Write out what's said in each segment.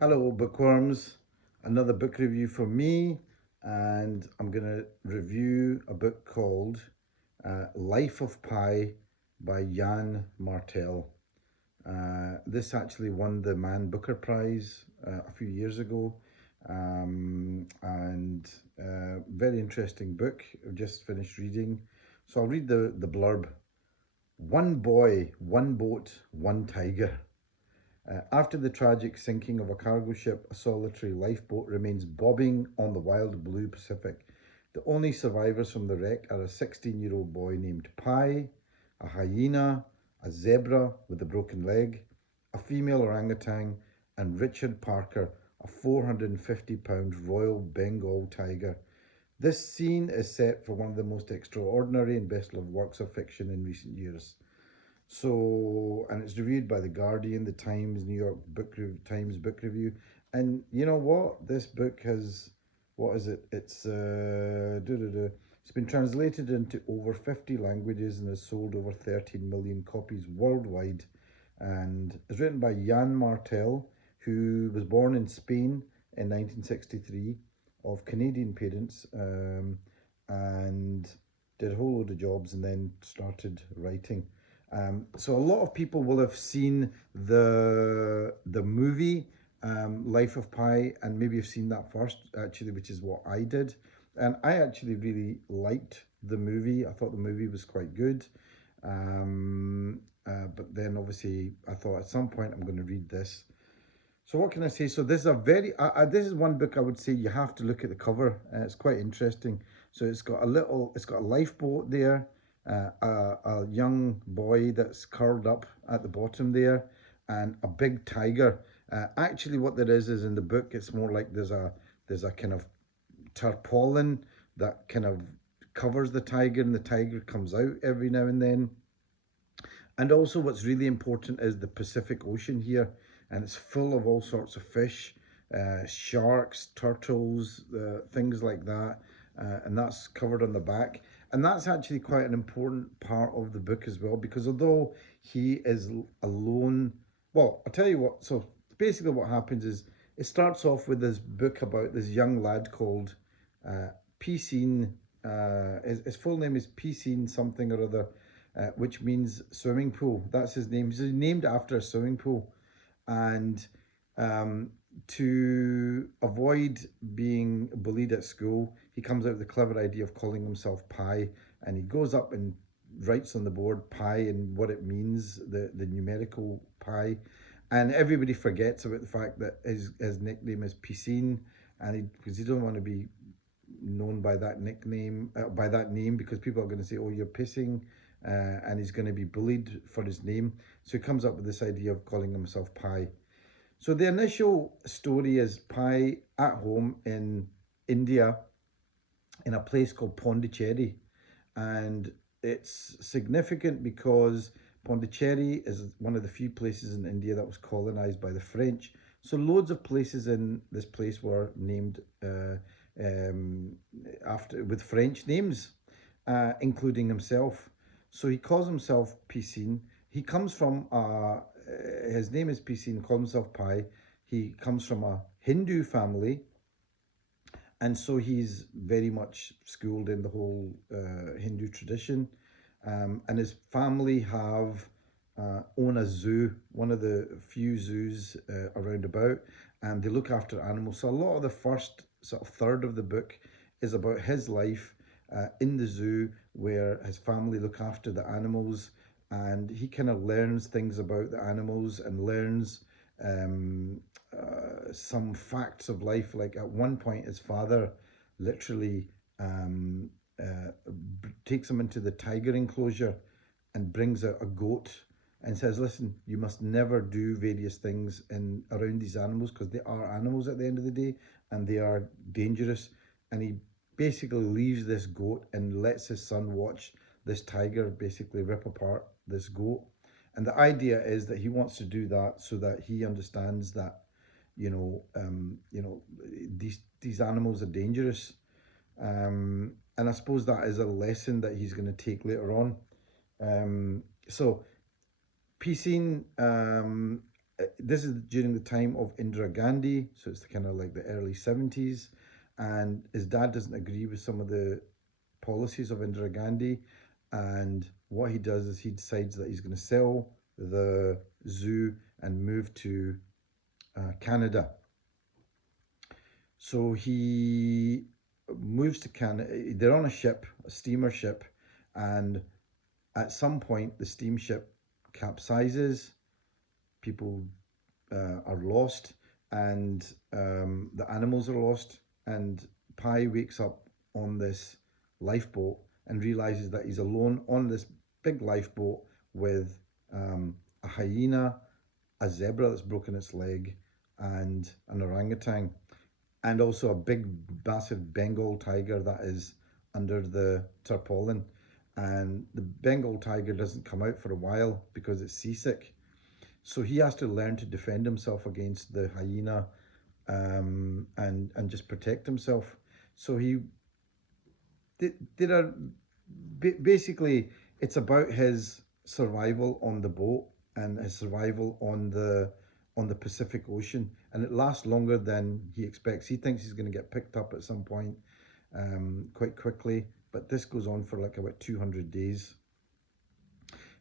Hello, bookworms. Another book review for me, and I'm going to review a book called Life of Pi by Yann Martell. This actually won the Man Booker Prize a few years ago, and very interesting book. I've just finished reading. So I'll read the blurb. One boy, one boat, one tiger. After the tragic sinking of a cargo ship, a solitary lifeboat remains bobbing on the wild blue Pacific. The only survivors from the wreck are a 16-year-old boy named Pi, a hyena, a zebra with a broken leg, a female orangutan, and Richard Parker, a 450-pound Royal Bengal tiger. This scene is set for one of the most extraordinary and best-loved works of fiction in recent years. So, and it's reviewed by the Guardian, the Times, New York Times Book Review, and you know what? This book has, what is it? It's been translated into over 50 languages and has sold over 13 million copies worldwide, and is written by Yann Martell, who was born in Spain in 1963, of Canadian parents, and did a whole load of jobs and then started writing. So a lot of people will have seen the movie Life of Pi, and maybe have seen that first, actually, which is what I did. And I actually really liked the movie. I thought the movie was quite good. But then obviously I thought at some point I'm going to read this. So what can I say? So this is a this is one book I would say you have to look at the cover. It's quite interesting. So it's got a lifeboat there, a young boy that's curled up at the bottom there, and a big tiger. Actually, what there is in the book, it's more like there's a kind of tarpaulin that kind of covers the tiger, and the tiger comes out every now and then. And also, what's really important is the Pacific Ocean here, and it's full of all sorts of fish, sharks, turtles, things like that, and that's covered on the back. And that's actually quite an important part of the book as well, because although he is alone, well, I'll tell you what. So basically, what happens is it starts off with this book about this young lad called uh, Piscine. His full name is Piscine something or other, which means swimming pool. That's his name. He's named after a swimming pool. And um, to avoid being bullied at school, he comes out with the clever idea of calling himself Pi. And he goes up and writes on the board pi and what it means, the numerical pi. And everybody forgets about the fact that his nickname is Piscine, and because he don't want to be known by that nickname, by that name, because people are going to say, "Oh, you're pissing," and he's going to be bullied for his name. So he comes up with this idea of calling himself Pi. So the initial story is Pi at home in India, in a place called Pondicherry, and it's significant because Pondicherry is one of the few places in India that was colonized by the French. So loads of places in this place were named um, after with French names, including himself. So he calls himself Piscine. He comes from his name is Piscine. Calls himself Pi. He comes from a Hindu family, and so he's very much schooled in the whole Hindu tradition. And his family have own a zoo, one of the few zoos around about, and they look after animals. So a lot of the first sort of third of the book is about his life in the zoo, where his family look after the animals, and he kind of learns things about the animals and learns um, some facts of life. Like at one point, his father literally takes him into the tiger enclosure and brings out a goat and says, "Listen, you must never do various things in around these animals because they are animals at the end of the day and they are dangerous." And he basically leaves this goat and lets his son watch this tiger basically rip apart this goat. And the idea is that he wants to do that so that he understands that these animals are dangerous, and I suppose that is a lesson that he's going to take later on. So Piscine this is during the time of Indira Gandhi, so it's kind of like the early 70s, and his dad doesn't agree with some of the policies of Indira Gandhi, and what he does is he decides that he's going to sell the zoo and move to Canada. So he moves to Canada. They're on a ship, a steamer ship, and at some point the steamship capsizes. People are lost, and the animals are lost. And Pi wakes up on this lifeboat and realizes that he's alone on this big lifeboat with a hyena, a zebra that's broken its leg, and an orangutan, and also a big, massive Bengal tiger that is under the tarpaulin. And the Bengal tiger doesn't come out for a while because it's seasick. So he has to learn to defend himself against the hyena, and just protect himself. So there are basically, it's about his survival on the boat and his survival on the Pacific Ocean, and it lasts longer than he expects. He thinks he's going to get picked up at some point, quite quickly, but this goes on for like about 200 days.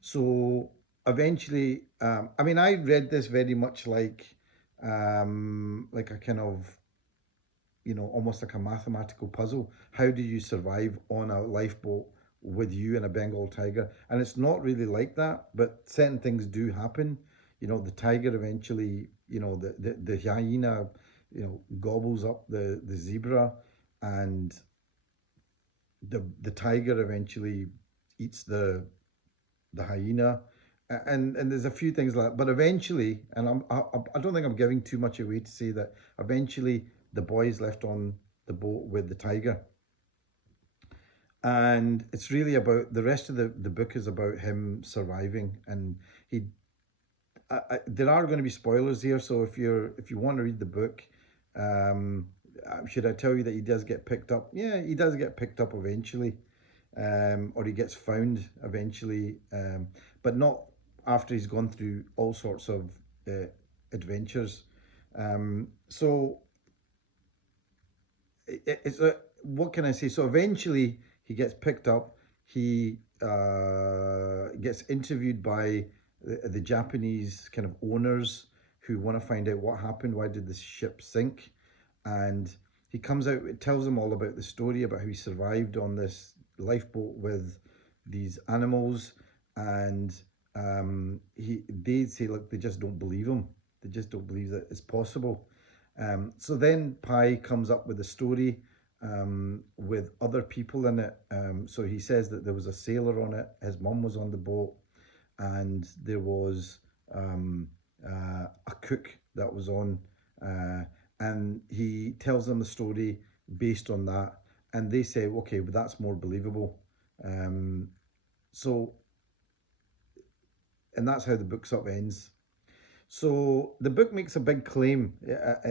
So eventually, I mean, I read this very much like a kind of, almost like a mathematical puzzle. How do you survive on a lifeboat with you and a Bengal tiger? And it's not really like that, but certain things do happen. The tiger eventually, the hyena, gobbles up the zebra, and the tiger eventually eats the hyena, and there's a few things like that. But eventually, and I don't think I'm giving too much away to say that eventually the boy is left on the boat with the tiger, and it's really about the rest of the book is about him surviving. And he there are going to be spoilers here, so if you want to read the book, um should I tell you that he does get picked up? Yeah, he does get picked up eventually, or he gets found eventually, but not after he's gone through all sorts of adventures. So it's a, what can I say? So eventually he gets picked up. He gets interviewed by the Japanese kind of owners who want to find out what happened. Why did the ship sink? And he comes out, it tells them all about the story about how he survived on this lifeboat with these animals. And they say, look, they just don't believe him. They just don't believe that it's possible. So then Pi comes up with a story with other people in it. So he says that there was a sailor on it, his mum was on the boat, and there was a cook that was on, and he tells them the story based on that, and they say, okay, but that's more believable. So, and that's how the book sort of ends. So the book makes a big claim.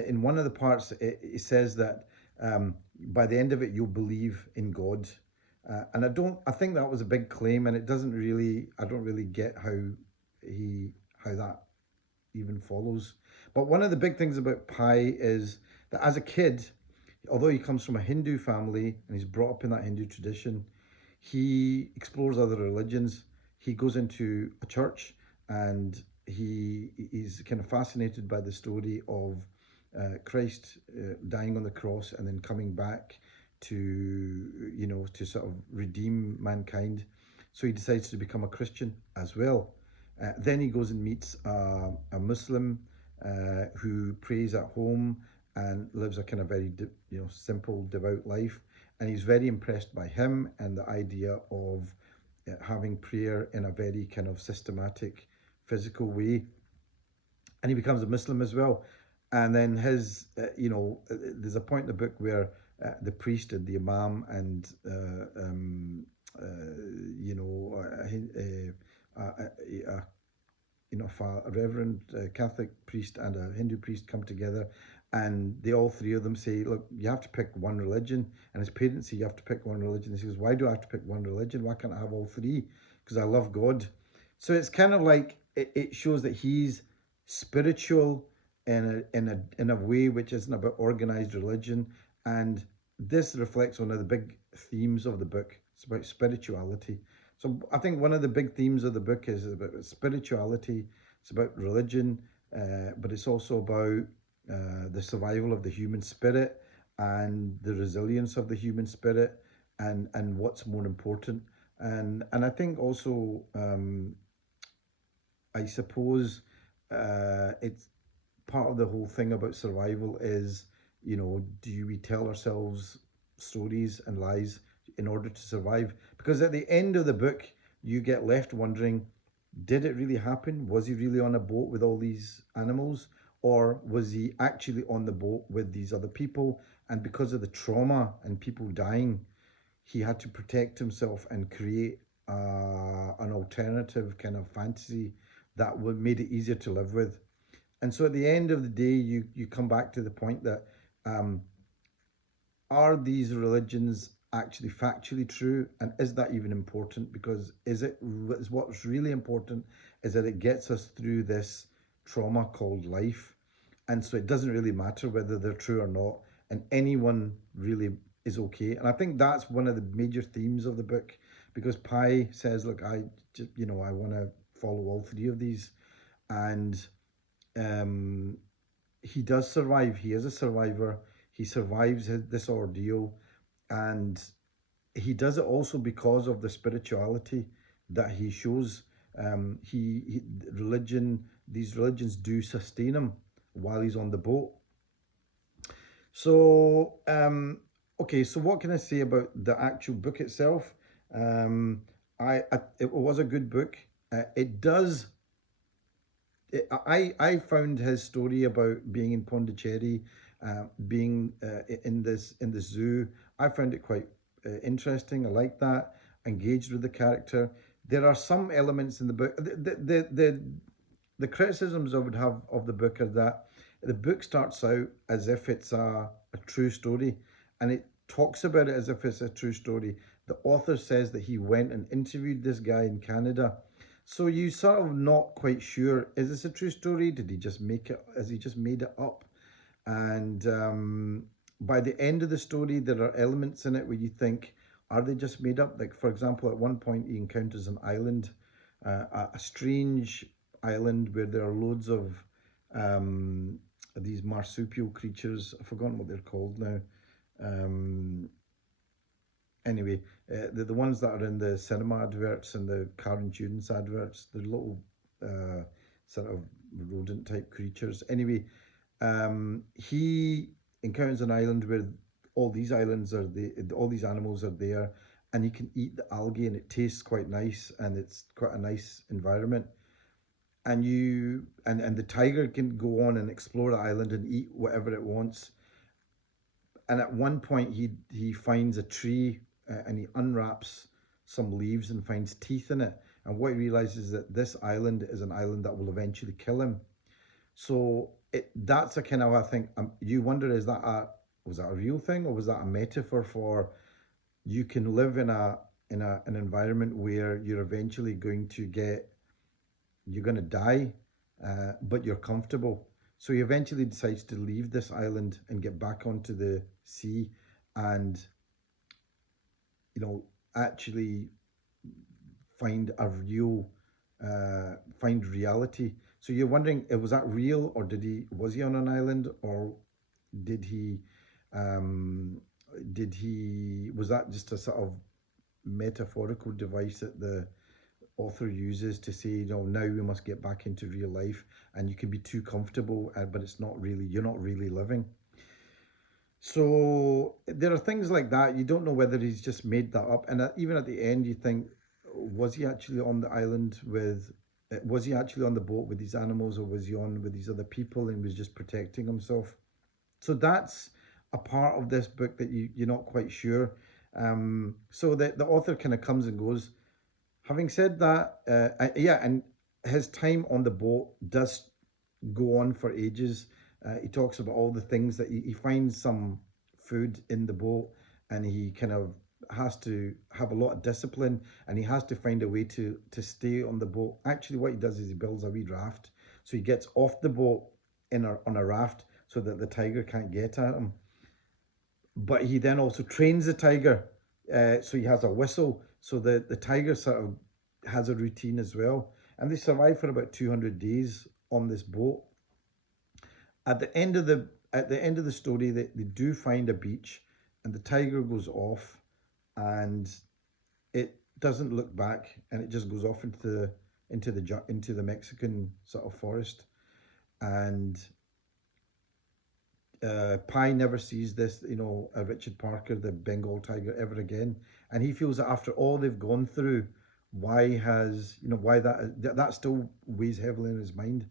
In one of the parts, it says that by the end of it, you'll believe in God. And I think that was a big claim, and I don't really get how that even follows. But one of the big things about Pi is that as a kid, although he comes from a Hindu family and he's brought up in that Hindu tradition, he explores other religions. He goes into a church, and he's kind of fascinated by the story of Christ dying on the cross and then coming back to sort of redeem mankind. So he decides to become a Christian as well. Then he goes and meets a Muslim who prays at home and lives a kind of very simple, devout life. And he's very impressed by him and the idea of having prayer in a very kind of systematic, physical way. And he becomes a Muslim as well. And then there's a point in the book where the priest and the imam and a reverend Catholic priest and a Hindu priest come together, and all three of them say, look, you have to pick one religion. And his parents say, you have to pick one religion. He says, why do I have to pick one religion? Why can't I have all three? Because I love God. So it's kind of like, it shows that he's spiritual in a way which isn't about organized religion. And this reflects one of the big themes of the book. It's about spirituality. So I think one of the big themes of the book is about spirituality. It's about religion, but it's also about the survival of the human spirit and the resilience of the human spirit, and what's more important. And I think also, I suppose, it's part of the whole thing about survival is, do we tell ourselves stories and lies in order to survive? Because at the end of the book, you get left wondering, did it really happen? Was he really on a boat with all these animals? Or was he actually on the boat with these other people? And because of the trauma and people dying, he had to protect himself and create an alternative kind of fantasy that would made it easier to live with. And so at the end of the day, you come back to the point that, um, are these religions actually factually true, and is that even important? Because is what's really important is that it gets us through this trauma called life. And so it doesn't really matter whether they're true or not, and anyone really is okay. And I think that's one of the major themes of the book, because Pi says, look, I just, I want to follow all three of these. And um, he does survive. He is a survivor. He survives this ordeal, and he does it also because of the spirituality that he shows. He religion. These religions do sustain him while he's on the boat. So, okay. So, what can I say about the actual book itself? Um, it was a good book. It does I found his story about being in Pondicherry, being in the zoo. I found it quite interesting. I like that. Engaged with the character. There are some elements in the book. The criticisms I would have of the book are that the book starts out as if it's a true story, and it talks about it as if it's a true story. The author says that he went and interviewed this guy in Canada, so you sort of not quite sure, is this a true story? Did he just make it? Has he just made it up? And by the end of the story, there are elements in it where you think, are they just made up? Like, for example, at one point he encounters an island, a strange island where there are loads of um, these marsupial creatures. I've forgotten what they're called now. Um, anyway, the ones that are in the cinema adverts and the car insurance adverts, the little sort of rodent type creatures. Anyway, he encounters an island where all these animals are there, and he can eat the algae, and it tastes quite nice, and it's quite a nice environment. And the tiger can go on and explore the island and eat whatever it wants. And at one point, he finds a tree, and he unwraps some leaves and finds teeth in it. And what he realizes is that this island is an island that will eventually kill him. So that's a kind of, I think, you wonder, was that a real thing, or was that a metaphor for you can live in an environment where you're going to die, but you're comfortable. So he eventually decides to leave this island and get back onto the sea, and actually find find reality. So you're wondering, was that real, or was he on an island, or did he um, was that just a sort of metaphorical device that the author uses to say, now we must get back into real life, and you can be too comfortable, but you're not really living. So there are things like that. You don't know whether he's just made that up. And even at the end, you think, was he actually on the island was he actually on the boat with these animals, or was he on with these other people and was just protecting himself? So that's a part of this book that you're not quite sure. So the author kind of comes and goes. Having said that, yeah, and his time on the boat does go on for ages. He talks about all the things that he finds some food in the boat, and he kind of has to have a lot of discipline, and he has to find a way to stay on the boat. Actually, what he does is he builds a wee raft. So he gets off the boat on a raft so that the tiger can't get at him. But he then also trains the tiger, so he has a whistle, so the tiger sort of has a routine as well. And they survive for about 200 days on this boat. At the end of the story, they do find a beach, and the tiger goes off, and it doesn't look back, and it just goes off into the Mexican sort of forest, and Pi never sees this, Richard Parker, the Bengal tiger, ever again, and he feels that after all they've gone through, why that still weighs heavily in his mind.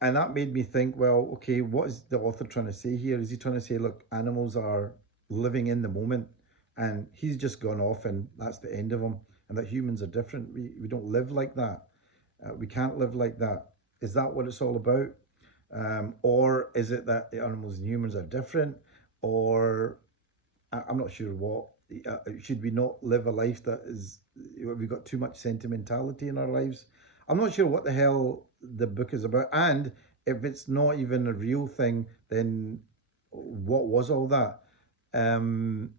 And that made me think, well, okay, what is the author trying to say here? Is he trying to say, look, animals are living in the moment, and he's just gone off, and that's the end of him, and that humans are different? We don't live like that. We can't live like that. Is that what it's all about? Or is it that the animals and humans are different? Or I'm not sure what. Should we not live a life that is, we've got too much sentimentality in our lives? I'm not sure what the hell the book is about. And if it's not even a real thing, then what was all that? Um,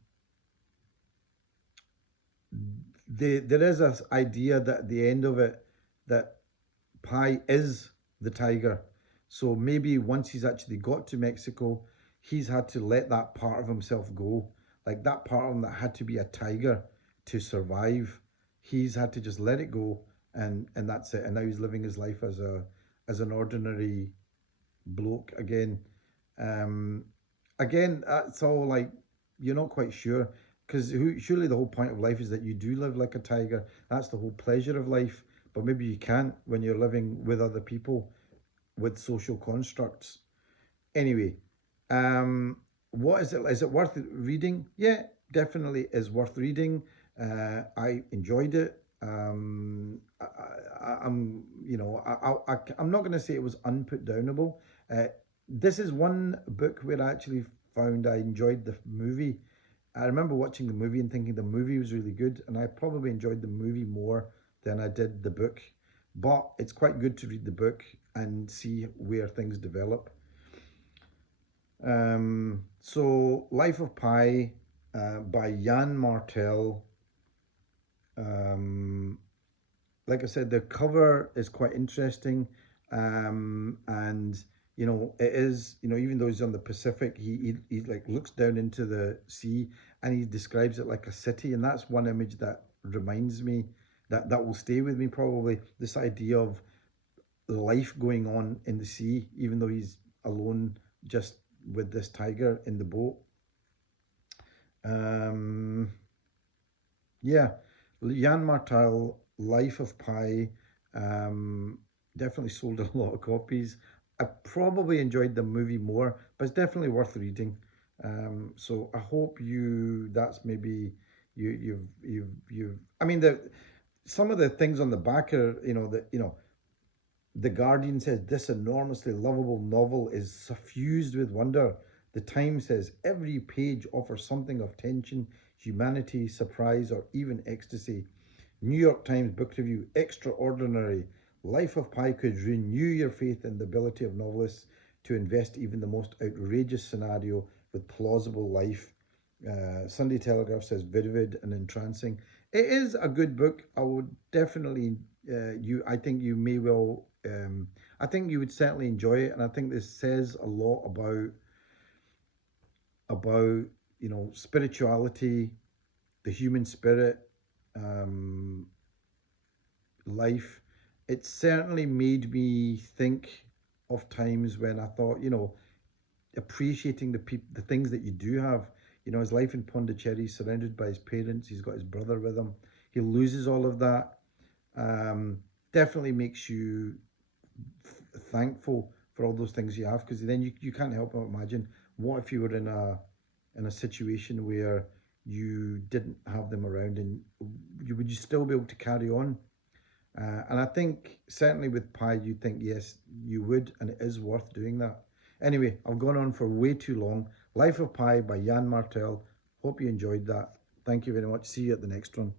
there is this idea that at the end of it, that Pi is the tiger. So maybe once he's actually got to Mexico, he's had to let that part of himself go. Like that part of him that had to be a tiger to survive, he's had to just let it go, and that's it. And now he's living his life as an ordinary bloke again. Um, Again, that's all like you're not quite sure, because surely the whole point of life is that you do live like a tiger. That's the whole pleasure of life. But maybe you can't when you're living with other people, with social constructs. Anyway, um, what is it? Is it worth reading? Yeah, definitely is worth reading. I enjoyed it. I'm, I'm not going to say it was unputdownable. Uh, this is one book where I actually found I enjoyed the movie. I remember watching the movie and thinking the movie was really good, and I probably enjoyed the movie more than I did the book. But it's quite good to read the book and see where things develop. So Life of Pi by Yann Martell. Um, like I said, the cover is quite interesting, and it is, even though he's on the Pacific, he like looks down into the sea, and he describes it like a city, and that's one image that reminds me, that will stay with me probably, this idea of life going on in the sea, even though he's alone just with this tiger in the boat. Um, yeah, Yann Martell, Life of Pi, um, definitely sold a lot of copies. I probably enjoyed the movie more, but it's definitely worth reading. So I hope that's maybe you've. I mean, some of the things on the back are, the Guardian says this enormously lovable novel is suffused with wonder. The Times says every page offers something of tension, humanity, surprise, or even ecstasy. New York Times Book Review, extraordinary. Life of Pi could renew your faith in the ability of novelists to invest even the most outrageous scenario with plausible life. Sunday Telegraph says vivid and entrancing. It is a good book. I would definitely, I think you may well, I think you would certainly enjoy it, and I think this says a lot about spirituality, the human spirit, um, life. It certainly made me think of times when I thought, appreciating the things that you do have. His life in Pondicherry, surrounded by his parents. He's got his brother with him. He loses all of that. Um, Definitely makes you thankful for all those things you have, because then you can't help but imagine, what if you were in a situation where you didn't have them around, and would you still be able to carry on? And I think certainly with Pi, you think yes, you would, and it is worth doing that. Anyway, I've gone on for way too long. Life of Pi by Yann Martell. Hope you enjoyed that. Thank you very much. See you at the next one.